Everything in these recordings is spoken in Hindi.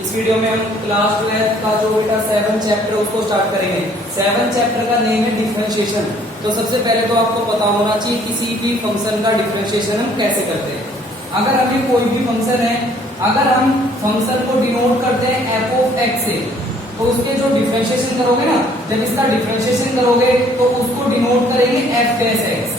इस वीडियो में हम क्लास 12 का जो बेटा 7 चैप्टर उसको स्टार्ट करेंगे। 7 चैप्टर का नेम है डिफरेंशिएशन। तो सबसे पहले तो आपको पता होना चाहिए किसी भी फंक्शन का डिफरेंशिएशन हम कैसे करते हैं। अगर हमें कोई भी फंक्शन है, अगर हम फंक्शन को डिनोट करते हैं एफ ऑफ एक्स से, तो उसके जो डिफरेंशिएशन करोगे ना, जब इसका डिफरेंशिएशन करोगे तो उसको डिनोट करेंगे एफ डैश एक्स।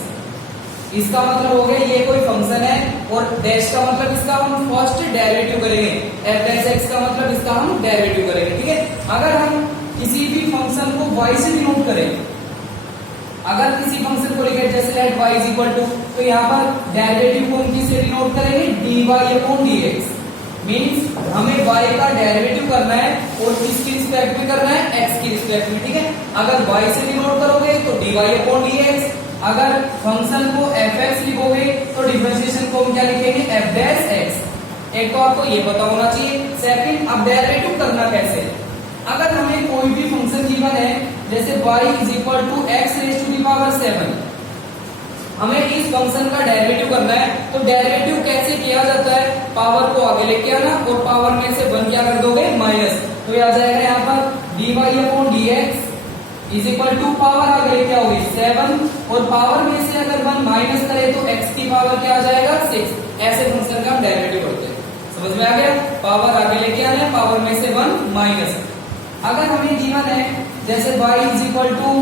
इसका मतलब हो गया ये कोई फंक्शन है और डैश का मतलब इसका हम फर्स्ट डेरिवेटिव करेंगे, एफ डैश एक्स का मतलब इसका हम डेरिवेटिव करेंगे। ठीक है। अगर हम किसी भी फंक्शन को y से डिनोट करें, अगर किसी फंक्शन को लिखे जैसे let y is equal to, तो यहाँ पर डेरिवेटिव को हम किससे डिनोट करेंगे, dy अपॉन dx। मीन्स हमें y का डेरिवेटिव करना है और किसकी रिस्पेक्ट में करना है, x की रिस्पेक्ट में। ठीक है। अगर y से डिनोट करोगे तो dy अपॉन dx, अगर फंक्शन को fx लिखोगे तो डिफरेंशिएशन को हम क्या लिखेंगे, f डैश x। एक तो आपको ये पता होना चाहिए। सेकंड, अब डेरिवेटिव करना कैसे। अगर हमें कोई भी फंक्शन गिवन है जैसे y is equal to x raise to the power 7, हमें इस फंक्शन का डेरिवेटिव करना है। तो डेरिवेटिव कैसे किया जाता है, पावर को आगे लेके आना और पावर में से 1 क्या कर दोगे, माइनस। तो ये आ जाएगा यहाँ पर dy upon dx is equal to power आगे लेके आओगे 7 और पावर में से अगर 1 माइनस करें तो x की पावर क्या आ जाएगा, 6। ऐसे फंक्शन का हम डेरिवेटिव करते हैं। समझ में आ गया। पावर आगे लेके आना है, पावर में से 1 माइनस। अगर हमें गिवन है जैसे y इज इक्वल टू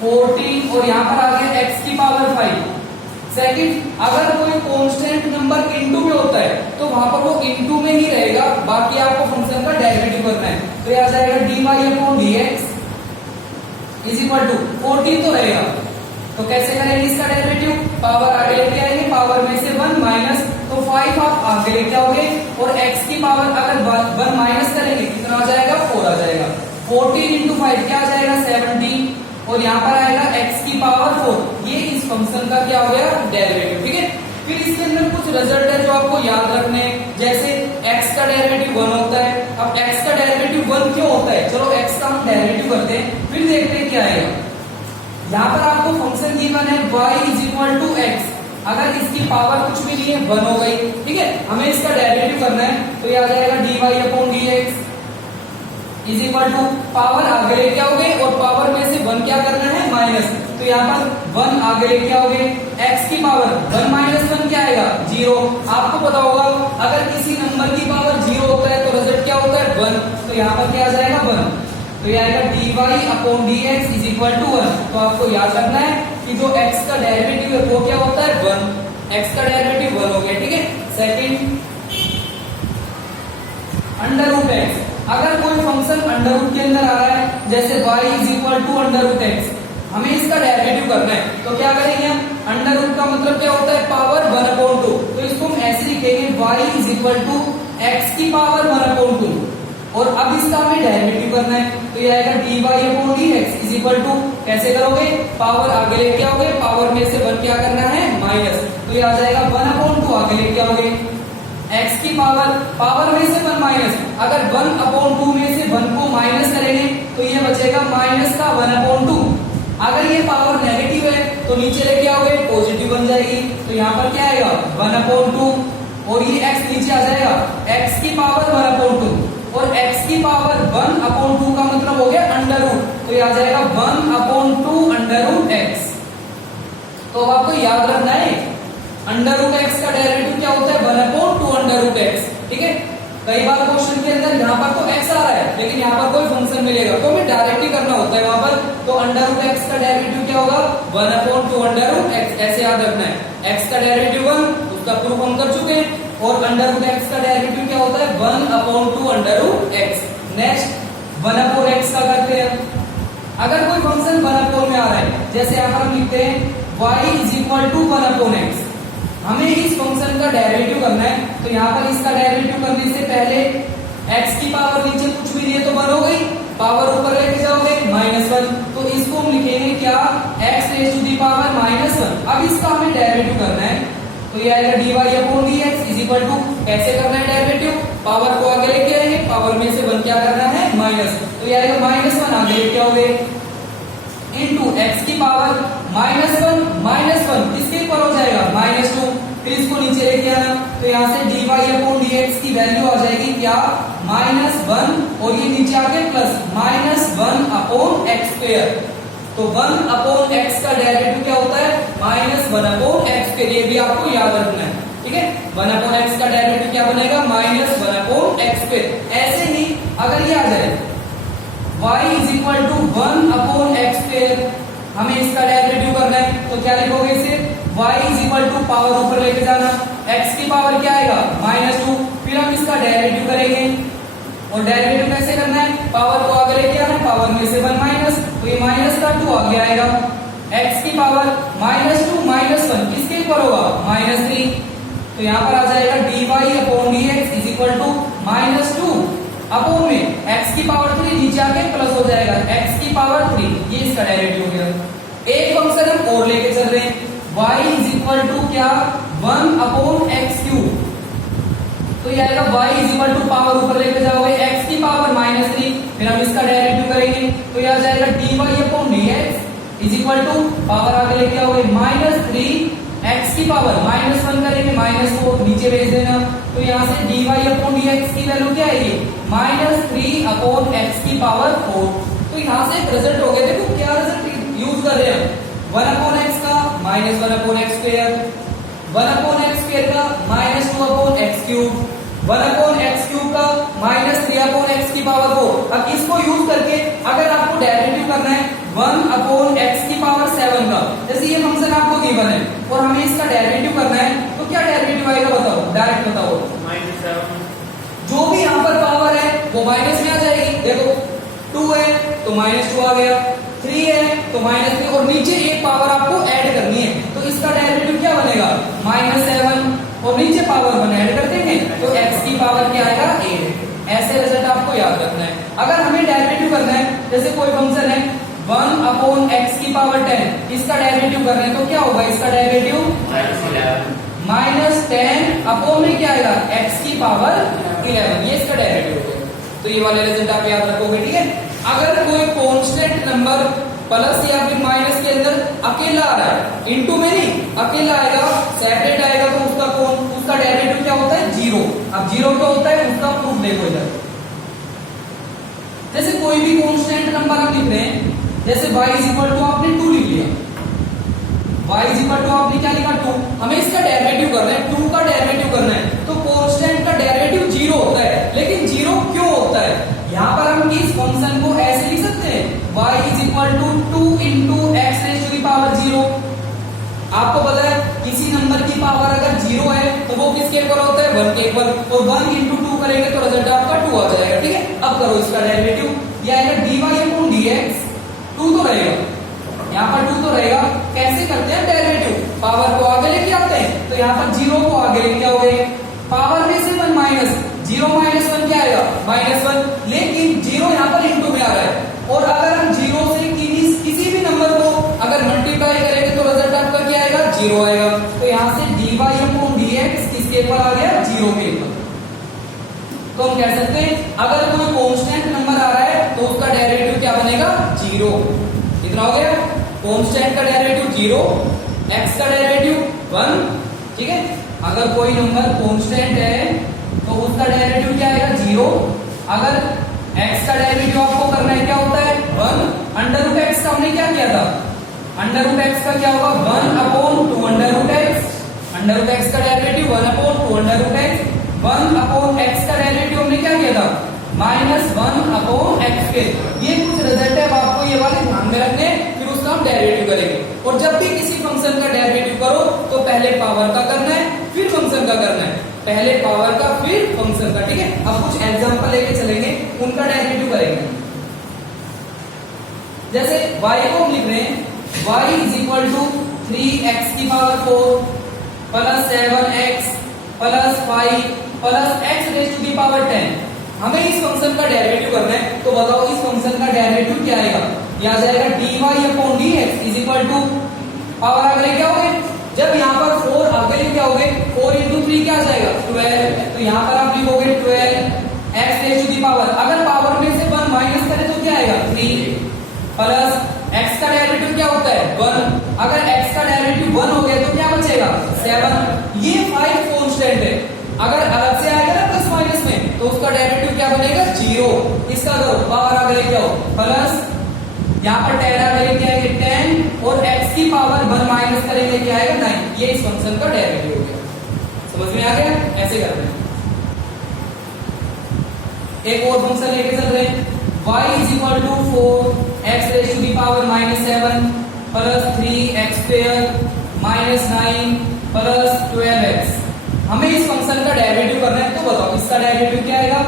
14 और यहाँ पर आ गया x की पावर 5। सेकंड, अगर कोई कांस्टेंट नंबर इनटू में होता है तो वहां पर वो इनटू में ही रहेगा, बाकी आपको फंक्शन का डेरिवेटिव करना है। तो ये आ जाएगा dy upon dx is equal to 14 तो रहेगा, तो कैसे करेंगे इसका डेरिवेटिव, पावर आगे लेके आएंगे, पावर में से 1 माइनस, तो 5 आप आगे लेके आओगे और x की पावर अगर 1 माइनस करेंगे कितना आ जाएगा, 4 आ जाएगा। 14 इंटू 5 क्या आ जाएगा, 17 और यहाँ पर आएगा x की पावर 4। ये इस फंक्शन का क्या हो गया, डेरिवेटिव। ठीक है। फिर इसके अंदर कुछ रिजल्ट है जो आपको याद रखने हैं, जैसे x का डेरिवेटिव 1 होता है। अब x का डेरिवेटिव 1 क्यों होता है, चलो x का हम डेरिवेटिव करते हैं, फिर देखते हैं क्या आएगा। यहाँ पर आपको फंक्शन गिवन है y is equal to x, अगर इसकी पावर कुछ भी नहीं है 1 हो गई। ठीक है। हमें इसका डेरिवेटिव करना है, तो ये आ जाएगा dy upon dx is equal to power आगे लेके आओगे और पावर में से 1 क्या करना है, माइनस। तो यहाँ पर 1 आगे लेके आओगे, x की पावर 1 माइनस 1 क्या आएगा, 0। आपको पता होगा अगर किसी नंबर की पावर 0 होता है तो रिजल्ट क्या होता है, 1। तो यहाँ पर क्या आ जाएगा, 1। तो ये आएगा dy upon dx is equal to 1। तो आपको याद रखना है कि जो x का डेरिवेटिव है वो क्या होता है, 1। x का डेरिवेटिव 1 हो गया। ठीक है। Second, under root x. अगर कोई फंक्शन अंडर रूट के अंदर आ रहा है जैसे y is equal to under root x, हमें इसका डेरिवेटिव करना है, तो क्या करेंगे हम, अंडर रूट का मतलब क्या होता है, पावर 1 अपॉन 2। तो इसको हम ऐसे लिखेंगे y is equal to x की पावर 1 अपॉन 2 और अब इसका हमें डेरिवेटिव करना है। तो ये आएगा dy upon dx is equal to, कैसे करोगे, पावर आगे लेके आओगे, पावर में से 1 क्या करना है, माइनस। तो ये आ जाएगा 1 अपॉन 2 आगे लेके आओगे, x की पावर में से 1 माइनस, अगर 1 अपॉन 2 में से 1 को माइनस करेंगे तो ये बचेगा माइनस का 1 अपॉन 2। अगर ये पावर नेगेटिव है तो नीचे लेके आओगे, पॉजिटिव बन जाएगी। तो यहाँ पर क्या आएगा, 1 अपॉन 2 और ये x नीचे आ जाएगा, x की पावर 1 अपॉन 2 और x की पावर 1 अपॉन 2 का मतलब हो गया अंडर रूट। तो ये आ जाएगा 1 अपॉन 2 अंडर रूट x। तो अब आपको याद रखना है अंडर रूट एक्स का डेरिवेटिव क्या होता है, 1 अपॉन 2 अंडर रूट एक्स। ठीक है। कई बार क्वेश्चन के अंदर यहाँ पर तो x आ रहा है लेकिन यहाँ पर कोई फंक्शन मिलेगा तो हमें डायरेक्ट ही करना होता है वहां पर। तो अंडर रूट एक्स का डेरिवेटिव क्या होगा, 1 अपॉन 2 अंडर रूट एक्स। ऐसे याद रखना है। x का डेरिवेटिव 1, उसका प्रूफ हम कर चुके हैं। और अंडर रूट एक्स का डेरिवेटिव क्या होता है, 1 upon 2 under root x. Next 1 upon x का करते हैं। अगर कोई फंक्शन 1 अपॉन में आ रहा है, जैसे यहाँ पर हम लिखते हैं y is equal to 1 upon x, हमें इस फंक्शन का डेरिवेटिव करना है। तो यहाँ पर इसका डेरिवेटिव करने से पहले x की पावर नीचे कुछ भी नहीं है तो 1 हो गई, पावर ऊपर लेके जाओगे -1, तो इसको हम लिखेंगे क्या, x raise to the power -1। अब इसका हमें डेरिवेटिव करना है, तो ये आएगा dy upon dx is equal to, कैसे करना है डेरिवेटिव, पावर को आगे लेके आएंगे, पावर में से 1 क्या करना है, माइनस। तो ये आएगा -1 आगे लेके आओगे इनटू x की पावर -1 किसके ऊपर हो जाएगा, -2। फिर इसको नीचे लेके आना, तो यहाँ से dy अपॉन dx की वैल्यू आ जाएगी क्या, -1, और ये नीचे आके प्लस -1 अपॉन एक्स स्क्वायर। तो 1 अपॉन एक्स का डेरिवेटिव क्या होता है, -1 अपॉन एक्स स्क्वायर। ये भी आपको याद रखना है, ठीक है। 1 अपॉन एक्स का डेरिवेटिव क्या बनेगा, -1 अपॉन एक्स स्क्वायर। ऐसे ही अगर ये आ जाए y is equal to 1 upon x square, हमें इसका डेरिवेटिव करना है, तो क्या लिखोगे इसे, y is equal to power ऊपर लेके जाना, x की पावर क्या आएगा, -2, फिर हम इसका डेरिवेटिव करेंगे, और डेरिवेटिव कैसे करना है, पावर को आगे लेके आना, पावर में से 1 माइनस, तो ये माइनस का 2 आगे आएगा, x की पावर -2 -1 किसके ऊपर होगा, -3, तो यहाँ पर आ जाएगा dy upon dx is equal to -2 upon में x की पावर 3 नीचे आके प्लस हो जाएगा, x की पावर 3, ये इसका डेरिवेटिव हो गया। एक फंक्शन हम और लेके चल रहे हैं, y इज इक्वल टू क्या, 1 अपॉन एक्स क्यूब, तो ये आएगा y is equal to power ऊपर लेके जाओगे x की पावर -3, फिर हम इसका डेरिवेटिव करेंगे, तो ये आ जाएगा dy upon dx is equal to power आगे लेके आओगे -3 x की पावर -1 करेंगे, -4 नीचे भेज देना, तो यहाँ से dy अपॉन dx की वैल्यू क्या आएगी, -3 अपॉन x की पावर 4। तो यहाँ से एक रिजल्ट हो गया, देखो क्या रिजल्ट यूज कर रहे हैं, 1 अपॉन x का -1 upon x square, 1 upon x square का -2 upon x cube, 1 upon x cube का -3 अपॉन एक्स की पावर 4। अब इसको यूज करके अगर आपको डेरिवेटिव करना है 1 अपॉन एक्स की पावर 7 का, जैसे ये फंक्शन आपको गिवन है और हमें इसका डेरिवेटिव करना है, तो क्या डेरिवेटिव आएगा बताओ, डायरेक्ट बताओ, -7, जो भी यहाँ पर पावर है वो माइनस में आ जाएगी, देखो 2 है तो -2 आ गया, 3 है तो -3, और नीचे एक पावर आपको ऐड करनी है, तो इसका डेरिवेटिव क्या बनेगा, -7, और नीचे पावर 1 ऐड कर देंगे, तो x की पावर क्या आएगा, 8। ऐसे रिजल्ट आपको याद रखना है। अगर हमें डेरिवेटिव करना है, जैसे कोई फंक्शन है 1 अपॉन एक्स की पावर 10, इसका डेरिवेटिव करना है, तो क्या होगा इसका डेरिवेटिव, -10 अपॉन में क्या आएगा, x की पावर 11, ये इसका डेरिवेटिव हो गया। तो ये वाले रिजल्ट आप याद रखोगे, ठीक है। अगर कोई कांस्टेंट नंबर प्लस या फिर माइनस के अंदर अकेला आ रहा है, इनटू में नहीं, अकेला आएगा, सेपरेट आएगा, तो उसका डेरिवेटिव क्या होता है, 0। अब 0 क्या होता है, उसका प्रूफ देखो इधर। जैसे कोई भी कांस्टेंट नंबर हम लिख रहे हैं, जैसे y इज इक्वल टू आपने 2 लिख लिया, y इज इक्वल टू आपने क्या लिखा, 2, हमें इसका डेरिवेटिव करना है, 2 का डेरिवेटिव करना है, तो कांस्टेंट का डेरिवेटिव 0 होता है, लेकिन 0 क्यों होता है, यहाँ पर हम इस फंक्शन को ऐसे लिख सकते हैं, y is equal to 2 into x raise to the power 0। आपको पता है किसी नंबर की पावर अगर 0 है तो वो किसके इक्वल होता है, 1 के इक्वल, और 1 इंटू 2 करेंगे तो रिजल्ट आपका 2 आ जाएगा, ठीक है। अब करो इसका डेरिवेटिव, ये आएगा dy अपॉन dx, 2 तो रहेगा, यहाँ पर 2 तो रहेगा, कैसे करते हैं डेरिवेटिव, पावर को आगे लेके आते हैं, तो यहाँ पर 0 को आगे लेके आओगे, पावर में से 1 माइनस, 0 माइनस 1 क्या आएगा, -1, लेकिन 0 यहाँ पर इंटू में आ रहा है, और अगर हम 0 से किसी भी नंबर को अगर मल्टीप्लाई करेंगे तो रिजल्ट आपका क्या आएगा, 0 आएगा। तो यहाँ से dy अपॉन dx किसके ऊपर आ गया, 0 के ऊपर। तो हम कह सकते हैं अगर कोई कांस्टेंट नंबर आ रहा है तो उसका डेरिवेटिव क्या बनेगा, 0। कितना हो गया, कांस्टेंट का डेरिवेटिव 0, x का डेरिवेटिव 1, ठीक है। अगर कोई नंबर कांस्टेंट है तो उसका डेरिवेटिव क्या आएगा, 0। अगर x का डेरिवेटिव आपको करना है, क्या होता है, 1 अंडर रूट x का हमने क्या किया था, अंडर रूट x का क्या होगा, 1 upon 2 under root x, under root x का derivative 1 upon 2 under root x, 1 upon x का डेरिवेटिव हमने क्या किया था, -1 अपॉन x के। ये कुछ रिजल्ट है, आपको ये वाले ध्यान में रखने, फिर उसका हम डेरिवेटिव करेंगे। और जब भी किसी फंक्शन का डेरिवेटिव करो तो पहले पावर का करना है, फिर फंक्शन का करना है, पहले पावर का फिर फंक्शन का, ठीक है। अब कुछ एग्जांपल लेके चलेंगे, उनका डेरिवेटिव करेंगे। जैसे y को हम लिख रहे हैं, y is equal to 3x की power 4 plus 7x plus 5 plus x raise to the power 10। हमें इस फंक्शन का डेरिवेटिव करना है, तो बताओ इस फंक्शन का डेरिवेटिव क्या आएगा, यह आ जाएगा dy upon dx is equal to power आगे क्या होगे, जब यहाँ पर 4 आगे क्या होगे, 4 इंटू 3 क्या आ जाएगा, 12, तो यहाँ पर आप लिखोगे 12 x raise to the power, अगर पावर में से 1 माइनस करें तो क्या आएगा, 3 प्लस x का डेरिवेटिव क्या होता है, 1, अगर x का डेरिवेटिव 1 हो गया तो क्या बचेगा, 7। ये अगर अलग से आएगा ना प्लस माइनस में तो उसका डेरिवेटिव क्या बनेगा 0। इसका करो पावर आगे लेके आओ प्लस, यहाँ पर 10 आगे लेके आएंगे 10 और x की पावर 1 माइनस करेंगे क्या आएगा 9। ये इस फंक्शन का डेरिवेटिव हो गया। समझ में आ गया? ऐसे करते हैं। एक और फंक्शन लेके चल रहे हैं y is equal to 4x raise to the power -7 plus 3x square minus 9 plus 12x। हमें इस फंक्शन का डेरिवेटिव करना है, तो बताओ इसका डेरिवेटिव क्या आएगा?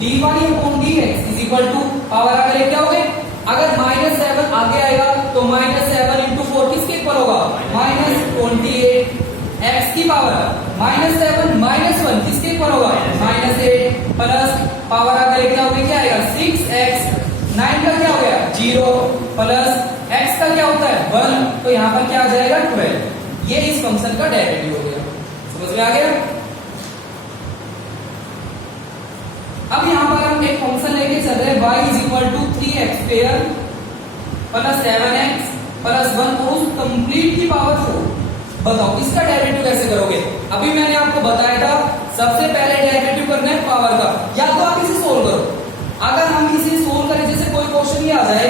dy upon dx is equal to power आगे लेके आओगे, अगर -7 आगे आएगा तो -7 इंटू 4 किसके ऊपर होगा? -28 x की पावर -7 -1 किसके ऊपर होगा? -8 प्लस पावर आगे लेके आओगे क्या आएगा? 6x 9 का क्या हो गया? 0 प्लस x का क्या होता है? 1, तो यहाँ पर क्या आ जाएगा? 12। ये इस फंक्शन का डेरिवेटिव हो गया। समझ में आ गया? अब यहाँ पर हम एक फंक्शन लेके चल रहे हैं y is equal to 3x square plus 7x plus 1 और उस कंप्लीट की पावर 4। बताओ इसका डेरिवेटिव कैसे करोगे? अभी मैंने आपको बताया था सबसे पहले डेरिवेटिव करना है पावर का, या तो आप इसे सोल्व करो। अगर हम इसे सोल्व करें, जैसे कोई क्वेश्चन ही आ जाए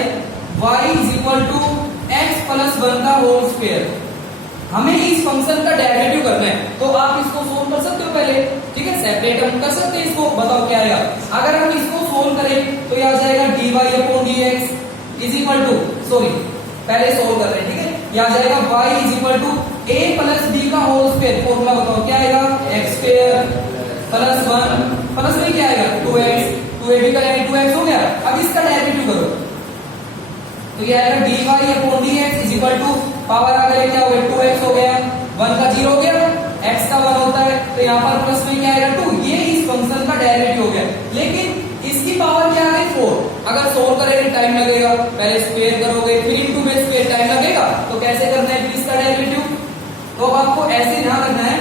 y is equal to x plus 1 का होल स्क्वायर, हमें इस फंक्शन का डेरिवेटिव करना है, तो आप इसको सोल्व कर सकते हो पहले, ठीक है? सेपरेट हम कर सकते हैं इसको। बताओ क्या आएगा? अगर हम इसको सोल्व करें तो ये आ जाएगा dy upon dx is equal to, sorry पहले सोल्व कर रहे हैं, ठीक है? ये आ जाएगा y is equal to a plus b का होल स्क्वायर। फॉर्मूला बताओ क्या आएगा? x स्क्वायर प्लस 1 प्लस में क्या आएगा? 2x, 2a भी करेंगे 2x हो गया। अब इसका डेरिवेटिव करो तो ये आएगा dy upon dx is equal to power आगे लेके आओगे 2x हो गया, 1 का 0 हो गया, x का 1 होता है तो यहाँ पर प्लस में क्या आएगा 2। ये इस फंक्शन का डेरिवेटिव हो गया। लेकिन इसकी पावर क्या आ गई? 4। अगर सोल्व करेंगे टाइम लगेगा, पहले स्क्वायर करोगे फिर इनटू में स्क्वायर टाइम लगेगा, तो कैसे करना है फिर इसका डेरिवेटिव? तो अब आपको ऐसे ध्यान रखना है,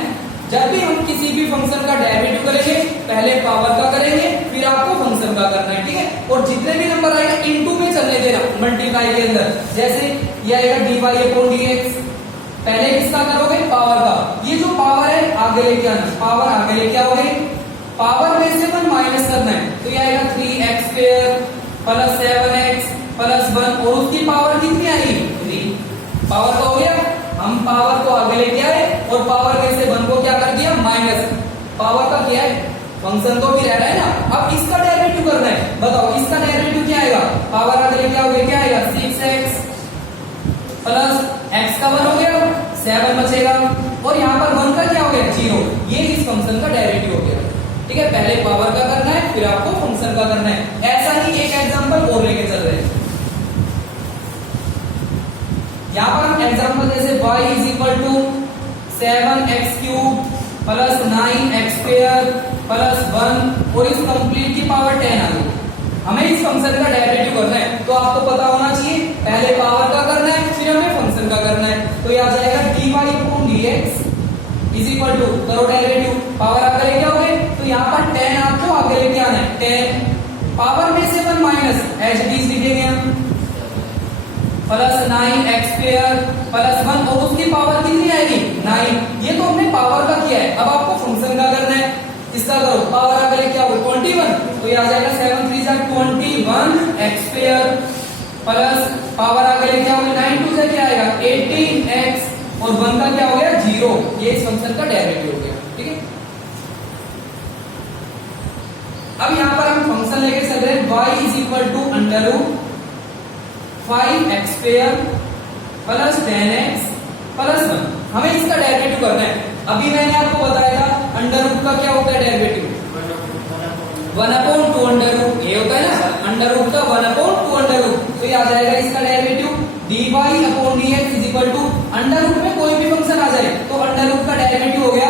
जब भी हम किसी भी फंक्शन का डेरिवेटिव करेंगे पहले पावर का करेंगे फिर आपको फंक्शन का करना है, ठीक है? और जितने भी नंबर आएगा इनटू में चलने देना मल्टीप्लाई के अंदर। जैसे ये आएगा dy अपॉन dx, पहले किसका करोगे? पावर का। ये जो पावर है आगे लेके आना, पावर आगे लेके आओगे, पावर में से 1 माइनस करना है, तो ये आएगा 3x square plus 7x plus 1 और उसकी पावर कितनी आएगी? 3। पावर का हो गया, हम पावर को आगे लेके आए और पावर में से 1 को क्या कर दिया? माइनस। पावर का क्या है? फंक्शन तो भी रह रहा है ना। अब इसका डेरिवेटिव करना है, बताओ इसका डेरिवेटिव क्या आएगा? पावर आगे लेके आओगे क्या आएगा? 6x प्लस x का 1 हो गया, 7 बचेगा और यहाँ पर 1 का क्या हो गया? 0। ये इस फंक्शन का डेरिवेटिव हो गया, ठीक है? पहले पावर का करना है फिर आपको फंक्शन का करना है। ऐसा ही एक एग्जांपल और लेके चल रहे हैं। यहाँ पर हम एग्जांपल जैसे y is equal to 7x cube plus 9x square plus 1 और इस कंप्लीट की पावर 10 आ गई। हमें इस फंक्शन का डेरिवेटिव करना है, तो आपको पता होना चाहिए पहले पावर का करना है फिर हमें फंक्शन का करना है। तो ये आ जाएगा dy upon dx is equal to, करो डेरिवेटिव, पावर आगे लेके आओगे तो यहाँ पर 10 आपको आगे लेके आना है, 10 पावर में से 1 माइनस एज इट इज लिखेंगे हम प्लस 9x स्क्वायर प्लस 1 और उसकी पावर कितनी आएगी? 9। ये तो हमने पावर का किया है, अब आपको फंक्शन का करना है। इसका करो, पावर आगे लेके आओगे 21, तो ये आ जाएगा 7 3 जा 21x स्क्वायर प्लस पावर आगे लेके आओगे 9 2 से क्या आएगा? 18x और 1 का क्या हो गया? 0। ये इस फंक्शन का डेरिवेटिव हो गया, ठीक है? अब यहाँ पर हम फंक्शन लेके चल रहे हैं y is equal to under root 5x square plus 10x plus 1। हमें इसका डेरिवेटिव करना है। अभी मैंने आपको बताया था अंडर रूट का क्या होता है डेरिवेटिव? 1 अपॉन 2 अंडर रूट, ये होता है ना अंडर रूट का 1 अपॉन 2 अंडर रूट। तो ये आ जाएगा इसका derivative dy upon dx is equal to under root में कोई भी फंक्शन आ जाए तो अंडर रूट का डेरिवेटिव हो गया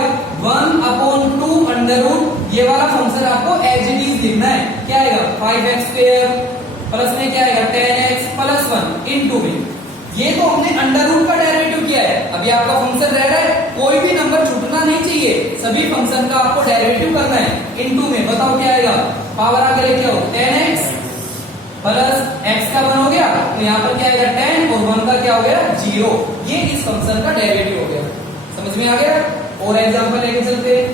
1 अपॉन 2 अंडर रूट। ये वाला फंक्शन आपको एज इट इज लिखना है, क्या आएगा? 5x स्क्वायर प्लस में क्या आएगा? 10x प्लस 1 इनटू में। ये तो हमने अंडर रूट का डेरिवेटिव किया है। अभी आपका फंक्शन रह रहा है, कोई भी नंबर छूटना नहीं चाहिए, सभी फंक्शन का आपको डेरिवेटिव करना है इनटू में। बताओ क्या आएगा? पावर आगे लेके आओ 10x प्लस x का 1 हो गया तो यहाँ पर क्या आएगा? 10 और 1 का क्या हो गया? 0। ये इस फंक्शन का डेरिवेटिव हो गया। समझ में आ गया? और एग्जांपल लेके चलते हैं।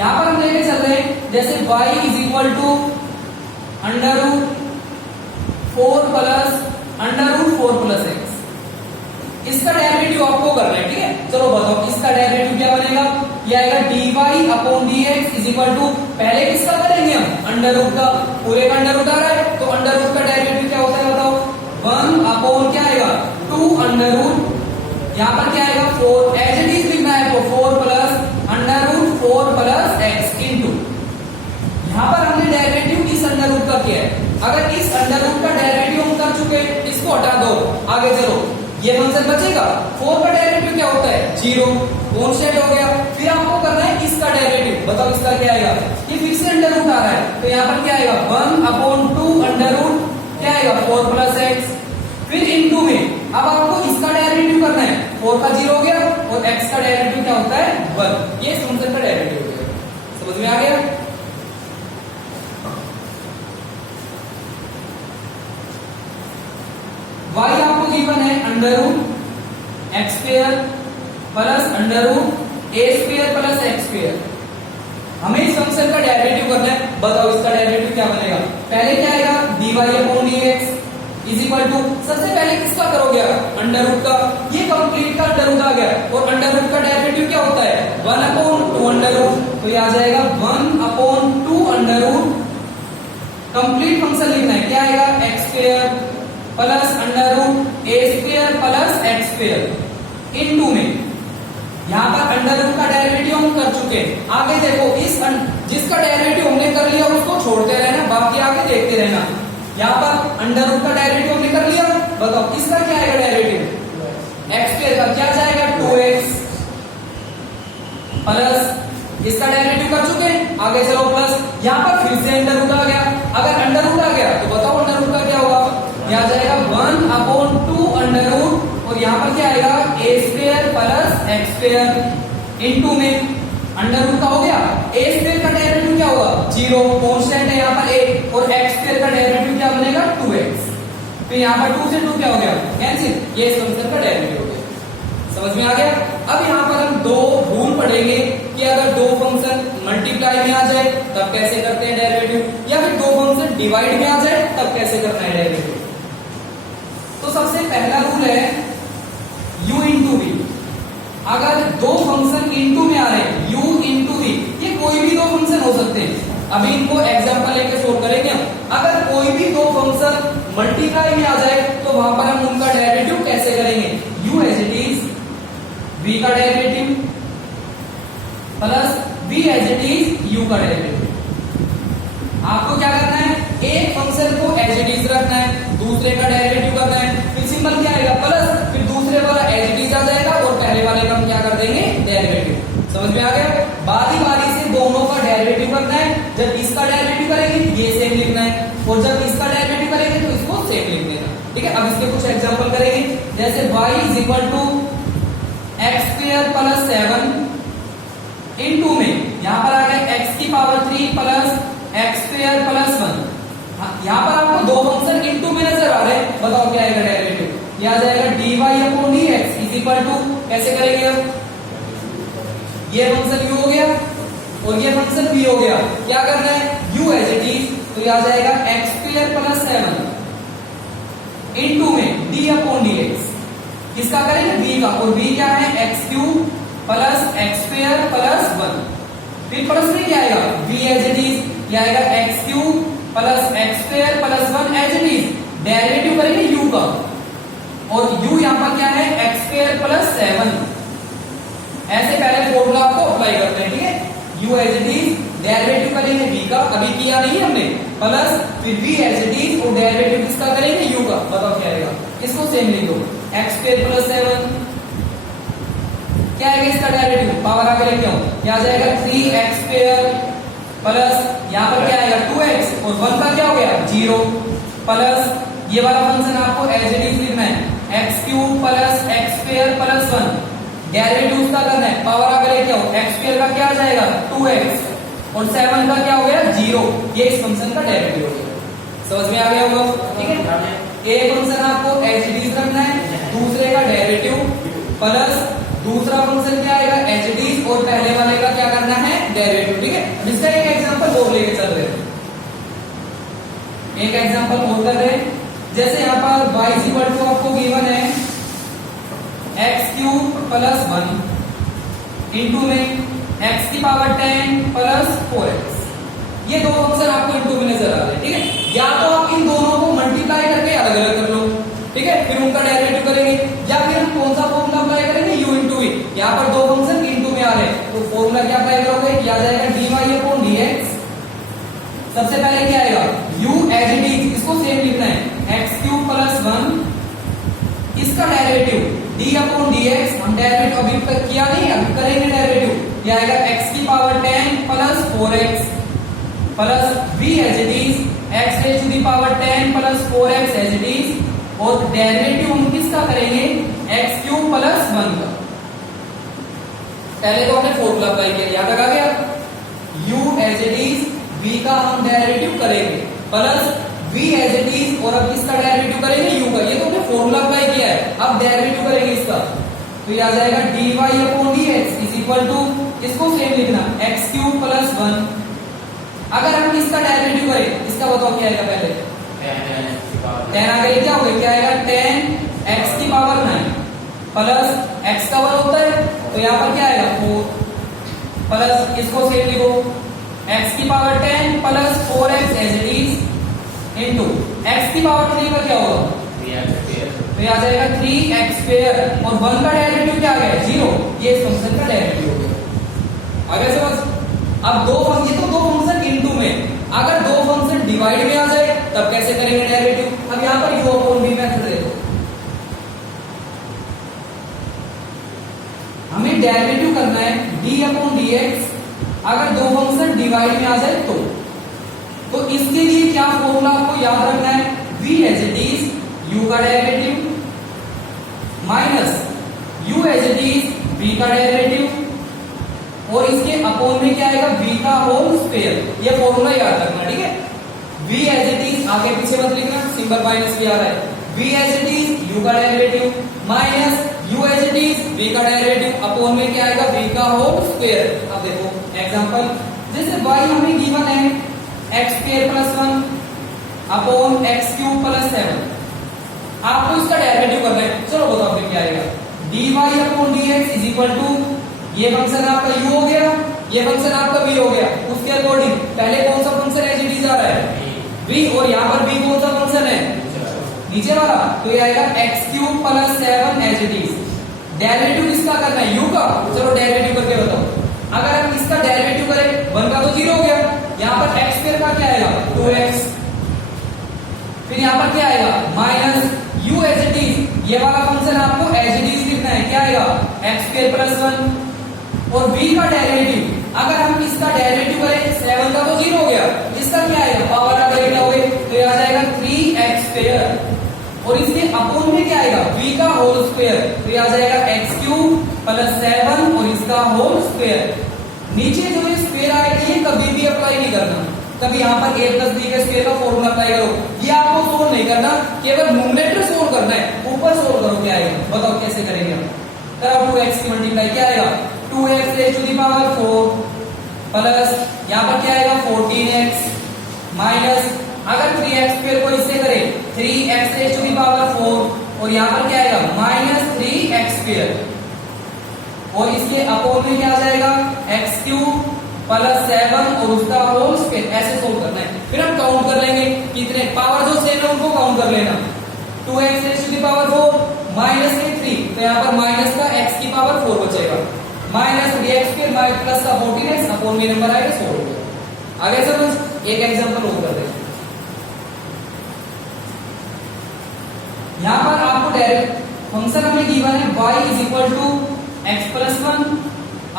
यहां पर हम लेके चल रहे हैं जैसे y is equal to under root 4 plus x। इसका डेरिवेटिव आपको करना है, ठीक है। चलो बताओ इसका डेरिवेटिव क्या बनेगा। ये आएगा dy upon dx is equal to, पहले किसका करेंगे हम, अंडर रूट का। पूरे का अंडर रूट आ रहा है तो अंडर रूट का डेरिवेटिव क्या होता है बताओ, 1 अपॉन क्या आएगा 2 अंडर रूट, यहां पर क्या आएगा 4, एज इट इज लिखना है तो 4 plus under root 4 plus x into, यहां पर हमने डेरिवेटिव इस अंडर रूट का किया है। अगर इस अंडर रूट का डेरिवेटिव हम कर चुके, इसको हटा दो, आगे चलो, ये फंक्शन बचेगा। 4 का डेरिवेटिव क्या होता है 0, कांस्टेंट हो गया। फिर आपको करना है इसका डेरिवेटिव, बताओ इसका क्या आएगा, ये फिर से अंडर रूट आ रहा है तो यहाँ पर क्या आएगा 1 अपॉन 2 अंडर रूट क्या आएगा 4 प्लस x, फिर इनटू में अब आपको इसका डेरिवेटिव करना है, 4 का 0 हो गया और x का डेरिवेटिव क्या होता है 1, ये फंक्शन का डेरिवेटिव हो गया। समझ में आ गया। y आपको गिवन है under root X square plus under root A square plus x square. हमें इस फंक्शन का डेरिवेटिव करना है, बताओ इसका डेरिवेटिव क्या बनेगा। पहले क्या आएगा dy upon dx is equal to, सबसे पहले किसका करोगे अंडर रूट का, ये कंप्लीट का अंडर रूट आ गया और अंडर रूट का डेरिवेटिव क्या होता है 1 अपॉन 2 अंडर रूट, तो ये आ जाएगा 1 upon 2 under root, complete function लिखना है क्या आएगा X square plus under root A square plus x square into में, यहां पर अंडर रूट का डेरिवेटिव हम कर चुके हैं। आगे देखो इस जिसका डेरिवेटिव हमने कर लिया उसको छोड़ते रहना, बाकी आगे देखते रहना। यहां पर अंडर रूट का डेरिवेटिव हमने कर लिया, बताओ इसका क्या आएगा डेरिवेटिव एक्स स्क्वायर का क्या जाएगा 2x प्लस इसका डेरिवेटिव कर चुके हैं, आगे चलो प्लस, यहां पर फिर से अंडर रूट आ गया। अगर अंडर रूट आ गया तो बताओ अंडर रूट का क्या होगा, यहां जाएगा 1 अपॉन 2 अंडर रूट और यहां पर क्या आएगा A square plus x square into में अंडर रूट का हो गया, ए स्क्वायर का डेरिवेटिव क्या होगा 0, कांस्टेंट है यहां पर a और एक्स स्क्वायर का डेरिवेटिव क्या बनेगा 2x, फिर यहां पर 2 से 2 क्या हो गया कैंसिल, ये इस फंक्शन का डेरिवेटिव हो गया। समझ में आ गया। अब यहां पर हम दो रूल पढ़ेंगे कि अगर दो फंक्शन मल्टीप्लाई में आ जाए तब कैसे करते हैं डेरिवेटिव, या फिर दो फंक्शन डिवाइड में आ जाए तब कैसे करना है डेरिवेटिव। तो सबसे पहला रूल है u इंटू वी। अगर दो फंक्शन इंटू में आ रहे हैं u इंटू वी, ये कोई भी दो फंक्शन हो सकते हैं, अभी इनको एग्जांपल लेके सोल्व करेंगे हम। अगर कोई भी दो फंक्शन मल्टीप्लाई में आ जाए तो वहां पर हम उनका डेरिवेटिव कैसे करेंगे, u as it is v का derivative plus v as it is u का डेरिवेटिव। आपको क्या करना है, एक फंक्शन को एज इट इज रखना है, दूसरे का डेरिवेटिव करना है, फिर सिंबल क्या आएगा प्लस, फिर दूसरे वाला एज इट इज आ जाएगा और पहले वाले का हम क्या कर देंगे डेरिवेटिव। समझ में आ गया। बारी से दोनों का डेरिवेटिव करना है, जब इसका डेरिवेटिव करेंगे ये सेम लिखना है और जब इसका डेरिवेटिव करेंगे तो इसको सेम लिख देना, ठीक है। अब इसके कुछ एग्जांपल करेंगे, जैसे y is equal to x square plus 7 into में यहां पर आ गया x की power 3 plus x square plus 1। यहां पर आपको दो फंक्शन इनटू में नजर आ रहे हैं, बताओ क्या आएगा डेरिवेटिव, यह आ जाएगा dy upon dx is equal to, कैसे करेंगे अब, ये फंक्शन u हो गया और ये फंक्शन v हो गया, क्या करना है u एज इट इज, तो यह आ जाएगा एक्स स्क्वायर प्लस 7 इनटू में d अपॉन dx, किसका करेंगे v का, और v क्या है x cube plus x square plus 1, फिर प्लस में क्या आएगा v एज इट इज, यह आएगा x cube plus x square plus 1 as it is, derivative करेंगे u का और u यहां पर क्या है एक्स स्क्वायर प्लस 7, ऐसे पहले फॉर्मूला आपको अप्लाई करते हैं, ठीक है। u as it is, derivative करेंगे v का, अभी किया नहीं हमने, प्लस फिर v एज इट इज और डेरिवेटिव किसका करेंगे u का, बताओ क्या आएगा, इसको सेम लिख दो एक्स स्क्वायर प्लस 7, क्या आएगा इसका डेरिवेटिव, पावर आगे लेके आओ, यह आ जाएगा 3x स्क्वायर प्लस यहां पर क्या आएगा 2x और 1 का क्या हो गया 0 प्लस ये वाला फंक्शन आपको एज इट इज लिखना है x cube plus x square plus 1, derivative उसका करना है, पावर आगे लेके आओ, एक्स स्क्वायर का क्या आ जाएगा 2x और 7 का क्या हो गया 0, ये इस फंक्शन का डेरिवेटिव हो गया। समझ में आ गया होगा, ठीक है। एक फंक्शन आपको एज इट इज रखना है, दूसरे का डेरिवेटिव प्लस दूसरा फंक्शन क्या आएगा एच डी और पहले वाले का क्या करना है डेरिवेटिव, ठीक है। अब इसका एक एग्जांपल और लेके चल रहे हैं, एक एग्जांपल और कर रहे हैं। जैसे यहाँ पर y इक्वल टू आपको गिवन है x क्यूब प्लस 1 इंटू में x की पावर 10 प्लस 4x। ये दो फंक्शन आपको इंटू में नजर आ रहे हैं, ठीक है। या तो आप इन दोनों को मल्टीप्लाई करके अलग अलग कर लो, ठीक है, फिर उनका डेरिवेटिव करेंगे, या फिर हम कौन सा फॉर्मूला अप्लाई करेंगे, u इंटू v। यहाँ पर दो फंक्शन इंटू में आ रहे हैं, तो फॉर्मूला क्या अप्लाई करोगे, क्या आ जाएगा dy अपॉन dx। सबसे पहले क्या आएगा u एज इट इज, इसको सेम लिखना है x क्यूब प्लस 1, इसका डेरिवेटिव d अपॉन dx। हम डेरिवेटिव अभी तक किया नहीं, अभी करेंगे डेरिवेटिव। क्या आएगा x की power 10 plus 4x plus v as it is x raise to the power 10 plus 4x as it is, और डेरिवेटिव हम किसका करेंगे x क्यूब प्लस 1 का। पहले तो हमने फॉर्मूला अप्लाई किया, याद आ गया, u as it is v का हम डेरिवेटिव करेंगे plus v as it is, और अब इसका डेरिवेटिव करेंगे u का। ये तो हमने फॉर्मूला अप्लाई किया है, अब डेरिवेटिव करेंगे इसका, तो ये आ जाएगा dy upon dx is equal to, इसको सेम लिखना x क्यूब प्लस 1। अगर हम इसका डेरिवेटिव करें, इसका बताओ क्या आएगा, पहले 10 आ गई, क्या हो गया, क्या आएगा 10 x की पावर 9 प्लस x का 1 होता है, तो यहाँ पर क्या आएगा 4 प्लस, इसको सेम लिखो x की power 10 plus 4x as it is into x की पावर 3 का क्या होगा, तो ये आ जाएगा 3x स्क्वायर, और 1 का डेरिवेटिव क्या आ गया 0, ये इस फंक्शन का डेरिवेटिव हो गया। आगे समझ। अब दो फंक्शन, ये तो दो फंक्शन इनटू में, अगर दो फंक्शन डिवाइड में आ जाए तब कैसे करेंगे डेरिवेटिव। अब यहाँ पर u अपॉन v मेथड देखो, हमें डेरिवेटिव करना है d अपॉन dx, अगर दो फंक्शन डिवाइड में आ जाए तो इसके लिए क्या फॉर्मूला आपको याद रखना है, v as it is u का derivative minus u as it is v का डेरिवेटिव, और इसके अपोन में क्या आएगा v का होल स्क्वायर। ये फॉर्मूला याद रखना, ठीक है। v एज इट इज, आगे पीछे मत लिखना, सिंबल माइनस भी आ रहा है, v as it is u का derivative minus u as it is v का डेरिवेटिव, अपोन में क्या आएगा v का होल स्क्वायर। अब देखो एग्जांपल, जैसे y हमें गिवन है x square plus 1 upon x cube plus 7, आपको इसका डेरिवेटिव करना है। चलो बताओ फिर क्या आएगा, dy upon dx is equal to, ये फंक्शन आपका u हो गया, ये फंक्शन आपका v हो गया, उसके अकॉर्डिंग पहले कौन सा फंक्शन एज इट इज आ रहा है v, और यहाँ पर v कौन सा फंक्शन है नीचे वाला, तो ये आएगा x cube plus 7 as it is. Derivative किसका करना है u का, चलो डेरिवेटिव करके बताओ। अगर हम इसका डेरिवेटिव करें 1 का तो 0 हो गया, यहाँ पर x स्क्वायर का क्या आएगा 2x, फिर यहाँ पर क्या आएगा minus u as it is, ये वाला फंक्शन आपको एज इट इज लिखना है, क्या आएगा x स्क्वायर प्लस 1, और v का डेरिवेटिव, अगर हम इसका डेरिवेटिव करें 7 का तो 0 हो गया, इसका क्या आएगा पावर आ गया, तो ये आ जाएगा 3x स्क्वायर, और इसके अपोन में क्या आएगा v का होल स्क्वायर, तो ये आ जाएगा x क्यूब प्लस 7 और इसका होल स्क्वायर। नीचे जो ये स्क्वायर आएगा ये कभी भी अप्लाई नहीं करना, तभी यहाँ पर a प्लस b के स्क्वायर का फॉर्मूला अप्लाई करो, ये आपको सोल्व नहीं करना, केवल न्यूमरेटर सोल्व करना है, ऊपर सोल्व करो क्या आएगा, बताओ कैसे करेंगे हम। करो 2x की मल्टीप्लाई, क्या आएगा 2x raise to the power 4 plus यहाँ पर क्या आएगा 14x माइनस, अगर 3x स्क्वायर को इससे करें 3x rays to the power 4, और यहाँ पर क्या आएगा माइनस 3x स्क्वायर, और इसके अपोन में क्या आ जाएगा x क्यूब प्लस 7 और उसका होल स्क्वायर। ऐसे सोल्व करना है, फिर हम काउंट कर लेंगे कितने पावर जो सेम है उनको काउंट कर लेना। 2x raise to the power 4 minus 3, तो यहाँ पर माइनस का x की पावर 4 बचेगा, minus 3x square minus plus का 14x अपोन में नंबर आएगा 16। आगे समझ। एक एग्जांपल और कर दें, यहाँ पर आपको डायरेक्ट फंक्शन हमें गिवन है y is equal to x plus 1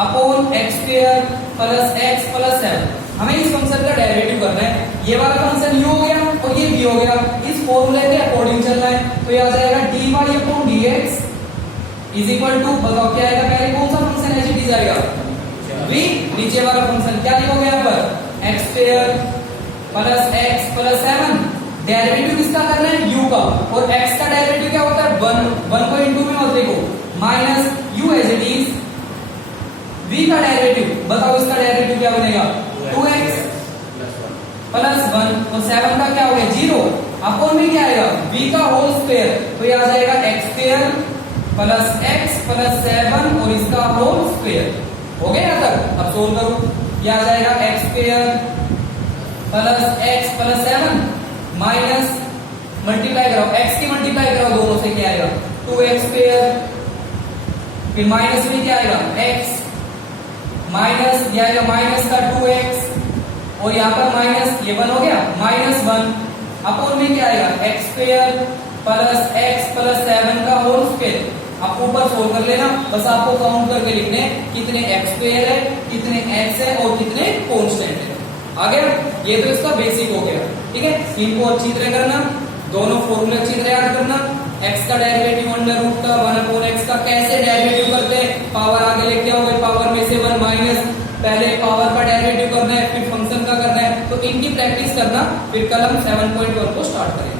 upon x square plus x plus 7। हमें इस फंक्शन का डेरिवेटिव करना है, ये वाला फंक्शन u हो गया और ये v हो गया, इस फॉर्मूले के अकॉर्डिंग चलना है, तो ये आ जाएगा dy upon dx is equal to, बताओ क्या आएगा, पहले कौन सा फंक्शन एज इट इज आएगा v, नीचे वाला फंक्शन क्या लिखोगे यहाँ पर x square plus x plus 7, derivative किसका करना है u का, और x का डेरिवेटिव क्या होता है 1 को इनटू में मत लिखो, minus u as it is, v का डेरिवेटिव बताओ इसका डेरिवेटिव क्या बनेगा? 2x प्लस 1 और 7 का क्या हो गया 0 अपॉन में क्या आएगा b का होल स्क्वायर, तो ये आ जाएगा x square plus x plus 7 और इसका होल स्क्वायर। हो गया यहाँ तक? अब सोल्व करो, ये आ जाएगा x square plus x plus 7 minus multiply कराओ x की मल्टीप्लाई कराओ दोनों से क्या आएगा 2x स्क्वायर, फिर माइनस में क्या आएगा x माइनस ये आएगा माइनस का 2x और यहाँ पर माइनस ये 1 हो गया माइनस 1 अपॉन में क्या आएगा x square plus x plus 7 का होल स्क्वायर। आप ऊपर सोल्व कर लेना, बस आपको काउंट करके लिखने कितने x स्क्वायर है, कितने x है और कितने कांस्टेंट है। आ गया? ये तो इसका बेसिक हो गया। ठीक है, इनको अच्छी तरह करना, दोनों फॉर्मूले अच्छी तरह याद करना। x का डेरिवेटिव अंडर रूट का 1 अपॉन x का कैसे डेरिवेटिव करते हैं, पावर आगे लेके आओगे, पावर में से 1 माइनस, पहले पावर का डेरिवेटिव करना है फिर फंक्शन का करना है, तो इनकी प्रैक्टिस करना, फिर कल हम 7.1 को स्टार्ट करेंगे।